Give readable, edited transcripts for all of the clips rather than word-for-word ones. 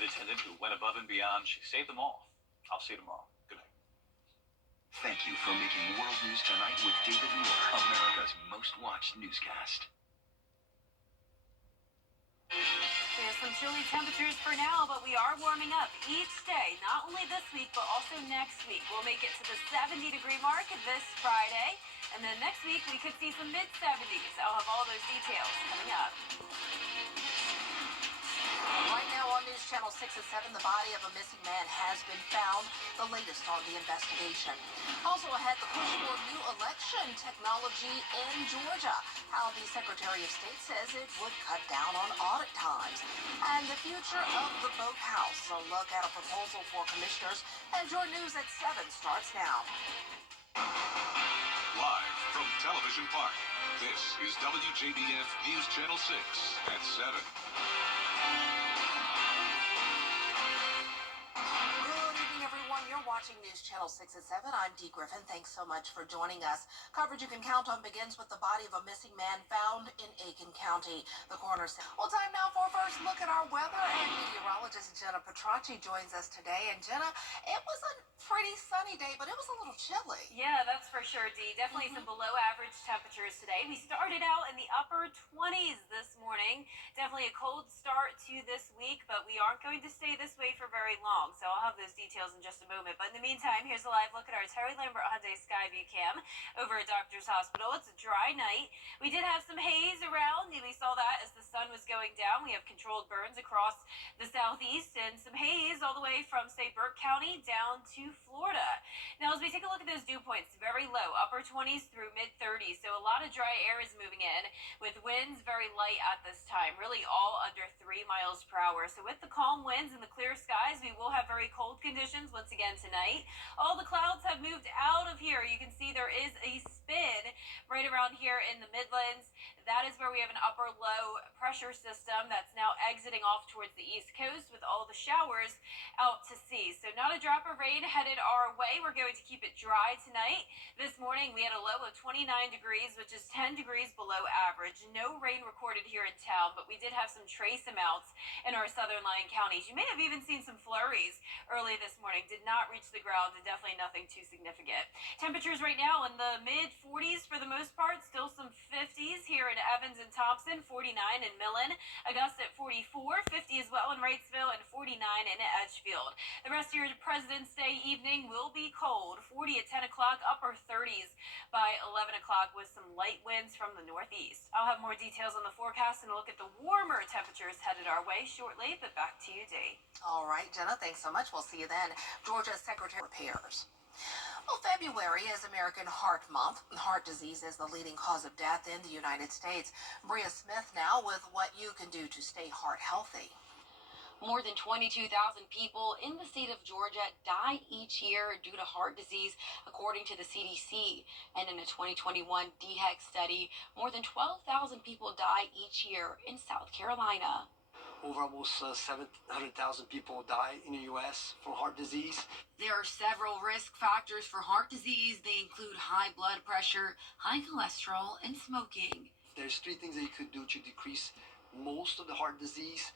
flight attendant who went above and beyond. She saved them all. I'll see you tomorrow. Good night. Thank you for making World News Tonight with David Moore, America's most watched newscast. We have some chilly temperatures for now, but we are warming up each day, not only this week, but also next week. We'll make it to the 70-degree mark this Friday, and then next week we could see some mid-70s. I'll have all those details coming up. Right now on News Channel 6 and 7, the body of a missing man has been found, the latest on the investigation. Also ahead, the push for new election technology in Georgia. How the Secretary of State says it would cut down on audit times. And the future of the boathouse. A look at a proposal for commissioners. And your news at 7 starts now. Live from Television Park, this is WJBF News Channel 6 at 7. You're watching News Channel 6 at 7. I'm Dee Griffin. Thanks so much for joining us. Coverage you can count on begins with the body of a missing man found in Aiken County. The coroner said, well, time now for a first look at our weather, and meteorologist Jenna Petracci joins us today. And Jenna, it was a pretty sunny day, but it was a little chilly. Yeah, that's for sure, Dee. Definitely some below average temperatures today. We started out in the upper 20s this morning. Definitely a cold start to this week, but we aren't going to stay this way for very long. So I'll have those details in just a moment. But in the meantime, here's a live look at our Terry Lambert Hyundai Skyview cam over at Doctor's Hospital. It's a dry night. We did have some haze around. We saw that as the sun was going down. We have controlled burns across the southeast and some haze all the way from, say, Burke County down to Florida. Now, as we take a look at those dew points, very low, upper 20s through mid-30s. So a lot of dry air is moving in with winds very light at this time, really all under 3 miles per hour. So with the calm winds and the clear skies, we will have very cold conditions once again tonight. All the clouds have moved out of here. You can see there is a spin right around here in the Midlands. That is where we have an upper low pressure system that's now exiting off towards the East Coast with all the showers out to sea. So not a drop of rain headed our way. We're going to keep it dry tonight. This morning we had a low of 29 degrees, which is 10 degrees below average. No rain recorded here in town, but we did have some trace amounts in our southern lying counties. You may have even seen some flurries early this morning. Did not reach the ground, and definitely nothing too significant. Temperatures right now in the mid-40s for the most part. Still some 50s here in Evans and Thompson, 49 in Millen, Augusta at 44, 50 as well in Wrightsville, and 49 in Edgefield. The rest of your President's Day evening will be cold, 40 at 10 o'clock, upper 30s by 11 o'clock with some light winds from the northeast. I'll have more details on the forecast and a look at the warmer temperatures headed our way shortly, but back to you, Dee. All right, Jenna, thanks so much. We'll see you then. Georgia Secretary repairs. Well, February is American Heart Month. Heart disease is the leading cause of death in the United States. Bria Smith now with what you can do to stay heart healthy. More than 22,000 people in the state of Georgia die each year due to heart disease, according to the CDC. And in a 2021 DHEC study, more than 12,000 people die each year in South Carolina. Over almost 700,000 people die in the U.S. from heart disease. There are several risk factors for heart disease. They include high blood pressure, high cholesterol, and smoking. There's 3 things that you could do to decrease most of the heart disease,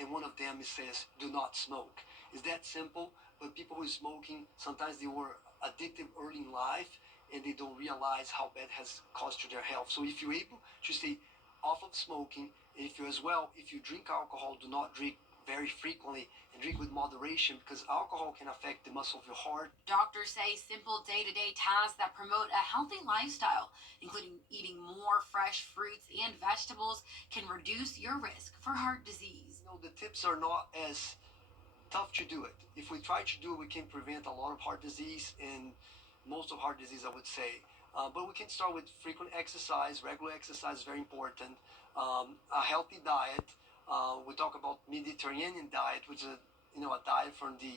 and one of them says do not smoke. It's that simple, but people who are smoking, sometimes they were addicted early in life and they don't realize how bad it has caused to their health. So if you're able to stay off of smoking, and if you drink alcohol, do not drink very frequently and drink with moderation, because alcohol can affect the muscle of your heart. Doctors say simple day-to-day tasks that promote a healthy lifestyle, including eating more fresh fruits and vegetables, can reduce your risk for heart disease. The tips are not as tough to do it. If we try to do it, we can prevent a lot of heart disease, and most of heart disease, I would say. But we can start with frequent exercise. Regular exercise is very important. A healthy diet. We talk about Mediterranean diet, which is a diet from the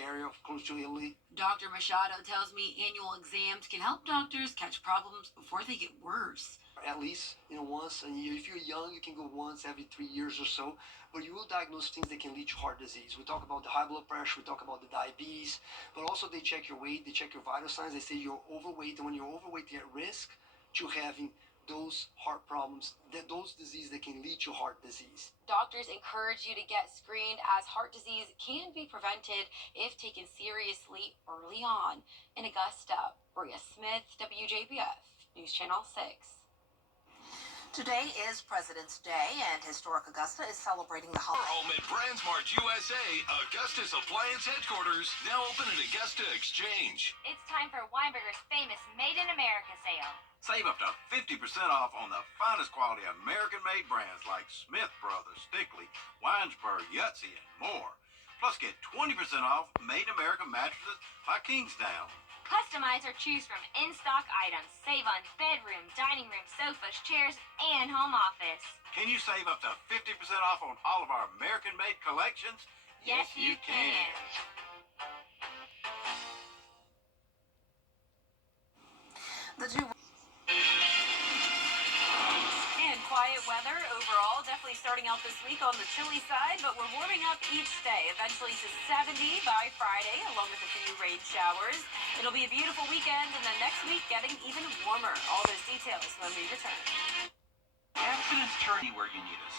area of close to Italy. Dr. Machado tells me annual exams can help doctors catch problems before they get worse. At least once a year. If you're young, you can go once every 3 years or so, but you will diagnose things that can lead to heart disease. We talk about the high blood pressure, we talk about the diabetes, but also they check your weight, they check your vital signs. They say you're overweight, and when you're overweight, you're at risk to having those heart problems, those diseases that can lead to heart disease. Doctors encourage you to get screened as heart disease can be prevented if taken seriously early on. In Augusta, Bria Smith, WJBF, News Channel 6. Today is President's Day, and Historic Augusta is celebrating the Our holiday. home at BrandsMart USA, Augusta's Appliance Headquarters, now open at Augusta Exchange. It's time for Weinberger's famous Made in America sale. Save up to 50% off on the finest quality American-made brands like Smith Brothers, Stickley, Winesburg, Yahtzee, and more. Plus, get 20% off Made in America mattresses by Kingsdown. Customize or choose from in-stock items. Save on bedroom, dining room, sofas, chairs, and home office. Can you save up to 50% off on all of our American-made collections? Yes, you can. The two And quiet weather overall, definitely starting out this week on the chilly side, but we're warming up each day, eventually to 70 by Friday, along with a few rain showers. It'll be a beautiful weekend, and then next week getting even warmer. All those details when we return. Accidents turn where you need us.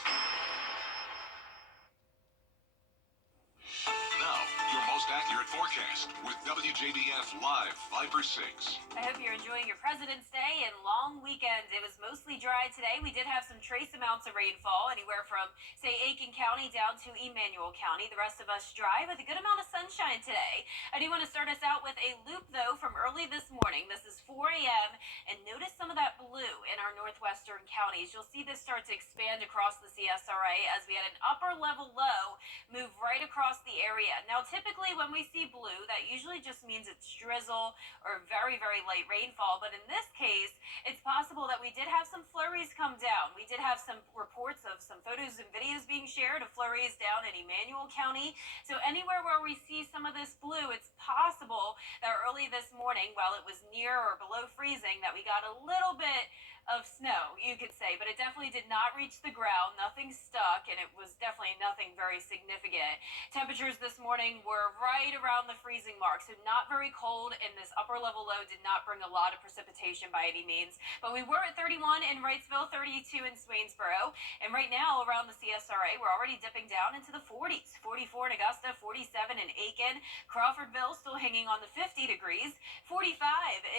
Now, your most accurate forecast with WJBF Live 5/6. I hope you're enjoying your President's Day and long weekend. It was mostly dry today. We did have some trace amounts of rainfall, anywhere from, say, Aiken County down to Emmanuel County. The rest of us dry with a good amount of sunshine today. I do want to start us out with a loop, though, from early this morning. This is 4 a.m., and notice some of that blue in our northwestern counties. You'll see this start to expand across the CSRA as we had an upper level low move right across the area. Now, typically when we see blue, that usually just means it's drizzle or very, very light rainfall. But in this case, it's possible that we did have some flurries come down. We did have some reports of some photos and videos being shared of flurries down in Emmanuel County. So anywhere where we see some of this blue, it's possible that early this morning, while it was near or below freezing, that we got a little bit of snow, you could say, but it definitely did not reach the ground. Nothing stuck, and it was definitely nothing very significant. Temperatures this morning were right around the freezing mark, so not very cold, and this upper level low did not bring a lot of precipitation by any means. But we were at 31 in Wrightsville, 32 in Swainsboro, and right now around the CSRA, we're already dipping down into the 40s. 44 in Augusta, 47 in Aiken. Crawfordville still hanging on the 50 degrees, 45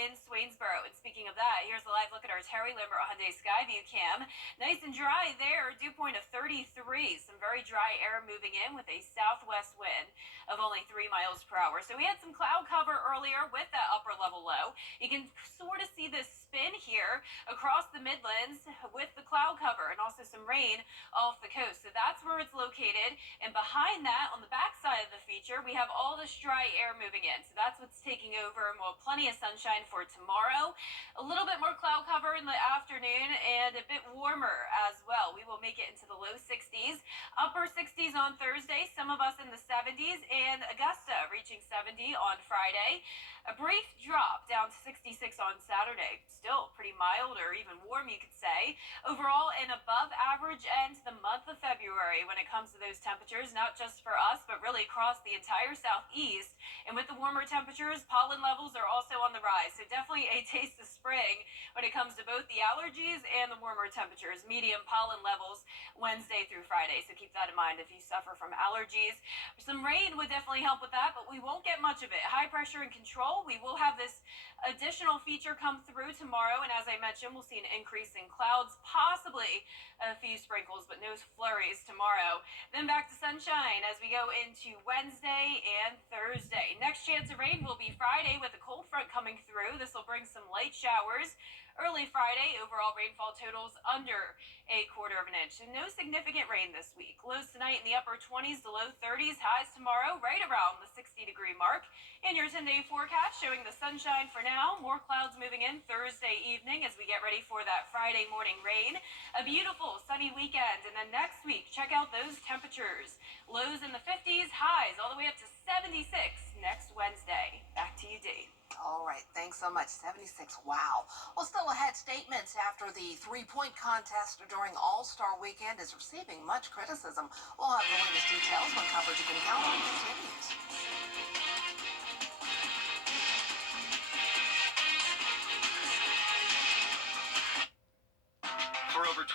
in Swainsboro. And speaking of that, here's a live look at our Terry Lambert Hyundai Skyview cam. Nice and dry there, dew point of 33. Some very dry air moving in with a southwest wind of only 3 miles per hour. So we had some cloud cover earlier with that upper level low. You can sort of see this spin here across the Midlands with the cloud cover and also some rain off the coast. So that's where it's located. And behind that, on the back side of the feature, we have all this dry air moving in. So that's what's taking over, and we'll have plenty of sunshine for tomorrow. A little bit more cloud cover in the afternoon and a bit warmer as well. We will make it into the low 60s, upper 60s on Thursday, some of us in the 70s, and Augusta reaching 70 on Friday. A brief drop down to 66 on Saturday. Still pretty mild or even warm, you could say. Overall, an above average end to the month of February when it comes to those temperatures, not just for us, but really across the entire southeast. And with the warmer temperatures, pollen levels are also on the rise. So definitely a taste of spring when it comes to both the allergies and the warmer temperatures. Medium pollen levels Wednesday through Friday. So keep that in mind if you suffer from allergies. Some rain would definitely help with that, but we won't get much of it. High pressure and control. We will have this additional feature come through tomorrow, and as I mentioned, we'll see an increase in clouds, possibly a few sprinkles, but no flurries tomorrow. Then back to sunshine as we go into Wednesday and Thursday. Next chance of rain will be Friday with a cold front coming through. This will bring some light showers. Early Friday, overall rainfall totals under a quarter of an inch. And no significant rain this week. Lows tonight in the upper 20s to low 30s. Highs tomorrow right around the 60-degree mark. In your 10-day forecast showing the sunshine for now. More clouds moving in Thursday evening as we get ready for that Friday morning rain. A beautiful sunny weekend. And then next week, check out those temperatures. Lows in the 50s, highs all the way up to 76 next Wednesday. Back to you, Dee. All right, thanks so much. 76, wow. Well, still ahead, statements after the three-point contest during All-Star Weekend is receiving much criticism. We'll have the latest details when coverage of Encounter continues.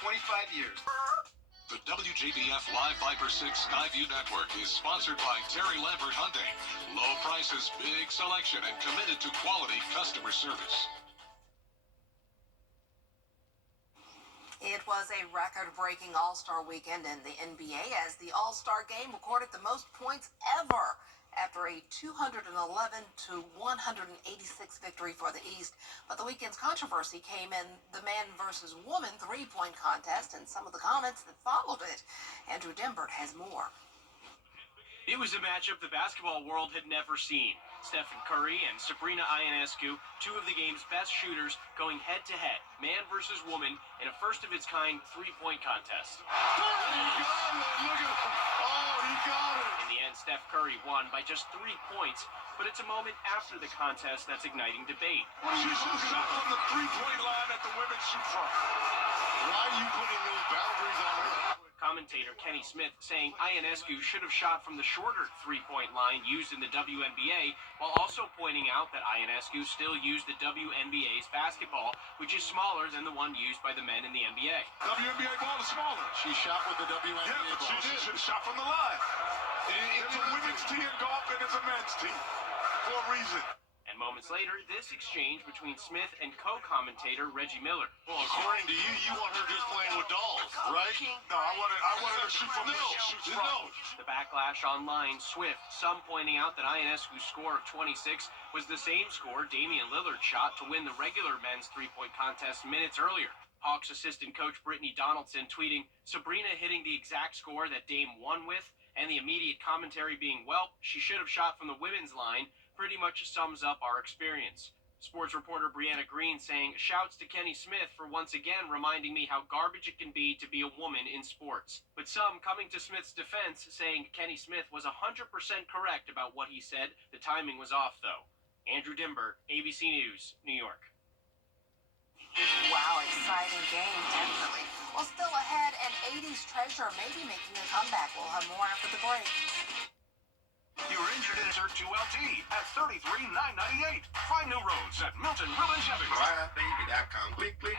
25 years. The WJBF Live Viper 6 Skyview Network is sponsored by Terry Lambert Hyundai. Low prices, big selection, and committed to quality customer service. It was a record-breaking All-Star weekend in the NBA as the All-Star game recorded the most points ever after a 211-186 victory for the East. But the weekend's controversy came in the man versus woman three-point contest and some of the comments that followed it. Andrew Dimbert has more. It was a matchup the basketball world had never seen. Stephen Curry and Sabrina Ionescu, two of the game's best shooters, going head-to-head, man versus woman, in a first-of-its-kind three-point contest. He got it! Look at him! Oh, he got it! In the end, Steph Curry won by just 3 points, but it's a moment after the contest that's igniting debate. She should have shot from the three-point line at the women's shoot from. Why are you putting those boundaries on her? Commentator Kenny Smith saying Ionescu should have shot from the shorter three-point line used in the WNBA, while also pointing out that Ionescu still used the WNBA's basketball, which is smaller than the one used by the men in the NBA. WNBA ball is smaller. She shot with the WNBA Yeah, but ball. she should have shot from the line. It's a women's team in golf and it's a men's team. For a reason. And moments later, this exchange between Smith and co-commentator Reggie Miller. Well, according to you, you want her just playing with dolls, right? No, I wanted her to shoot from where she shoots from. The backlash online swift, some pointing out that Ionescu's score of 26 was the same score Damian Lillard shot to win the regular men's three-point contest minutes earlier. Hawks assistant coach Brittany Donaldson tweeting, Sabrina hitting the exact score that Dame won with, and the immediate commentary being, well, she should have shot from the women's line, pretty much sums up our experience. Sports reporter Brianna Green saying, shouts to Kenny Smith for once again reminding me how garbage it can be to be a woman in sports. But some coming to Smith's defense saying Kenny Smith was 100% correct about what he said. The timing was off, though. Andrew Dimber, ABC News, New York. Wow, exciting game, definitely. Well, still ahead, an 80s treasure may be making a comeback. We'll have more after the break. You're injured, insert 2LT at $33,998. Find new roads at Milton Ribbon Chevy. BrianBaby.com. Click, click.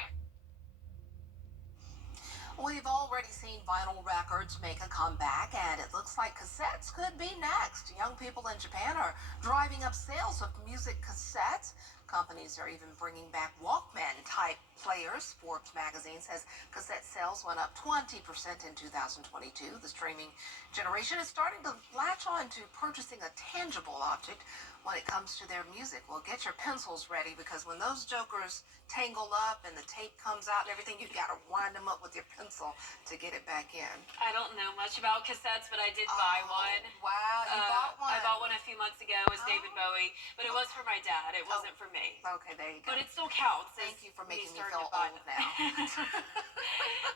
We've already seen vinyl records make a comeback, and it looks like cassettes could be next. Young people in Japan are driving up sales of music cassettes. Companies are even bringing back Walkman-type players. Forbes magazine says cassette sales went up 20% in 2022. The streaming generation is starting to latch on to purchasing a tangible object when it comes to their music. Well, get your pencils ready, because when those jokers tangle up and the tape comes out and everything, you've got to wind them up with your pencil to get it back in. I don't know much about cassettes, but I did buy one. Wow, you bought one. I bought one a few months ago. It was David Bowie, but it was for my dad. It wasn't for me. Okay, there you go. But it still counts. Thank you for making me starting feel to buy old them. now.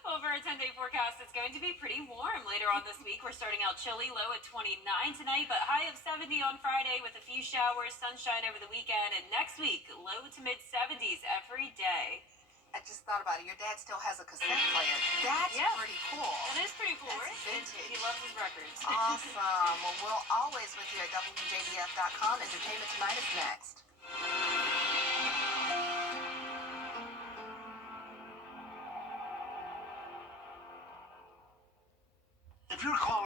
Well, for a 10-day forecast, it's going to be pretty warm later on this week. We're starting out chilly, low at 29 tonight, but high of 70 on Friday with a few showers, sunshine over the weekend, and next week, low to mid-70s every day. I just thought about it. Your dad still has a cassette player. That's pretty cool. That is pretty cool, That's right? vintage. He loves his records. Awesome. Well, we're always with you at WJBF.com. Entertainment Tonight is next.